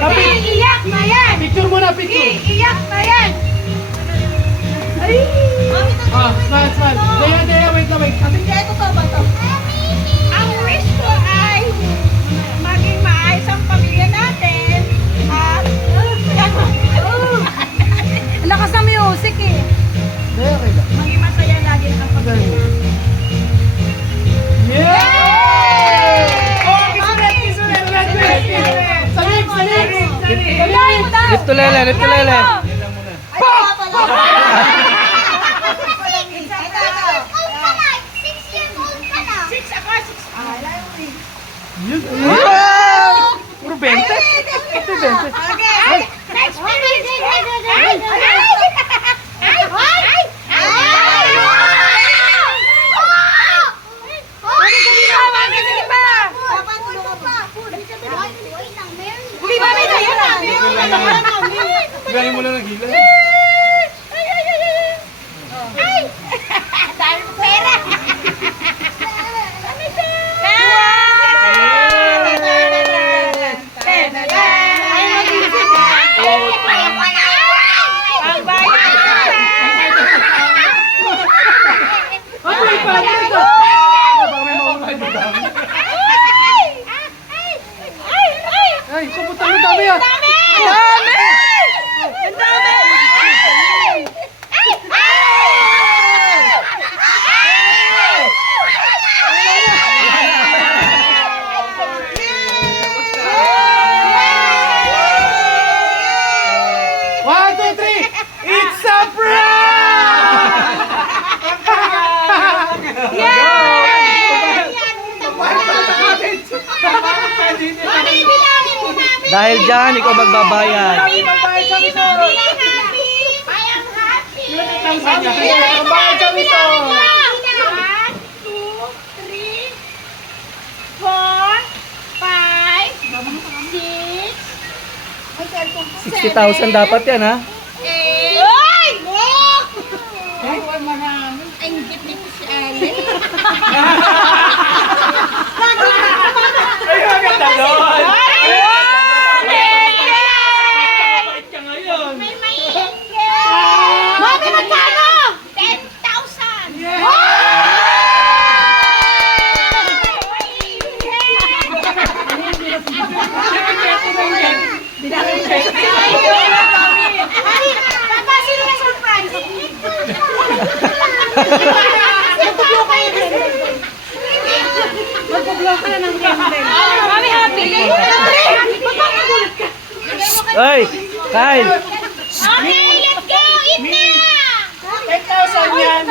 Iiyak na yan! Picture muna, picture. Iiyak na yan! Ay! Smile, smile. Daya, wait lang, wait. Ito to ba to? Ang wish ko ay maging maayos ang pamilya natin. At ang lakas ng music eh. Daya, okay lang. Maging masaya lagi ang pamilya. Yeah! Oh, kisulit. Salik. Lift to lele, lift to lele. Puro 20? Ito 20. Okay. Next minute. Galing mo lang ng hila. Dahil pera. Ang bayan. Ay, pupunta mo dami ah. One, two, three. It's a prank! Dahil dyan, ikaw magbabayad. I am happy. Ang bayad sa miso. 1, 2, 3, 4, 5, 6, 60,000 dapat yan, ha? 8. Ay! Look! Ang git-git si Ellen. Ay, maganda doon. May maingit. Mami, magkano? 10,000. Papa, sino na surprise? Magpablow ka na ng candle. Mami, happy? Magpapagulat ka. Ay, Kyle. Okay, let's go! Eat na! 10,000 yan.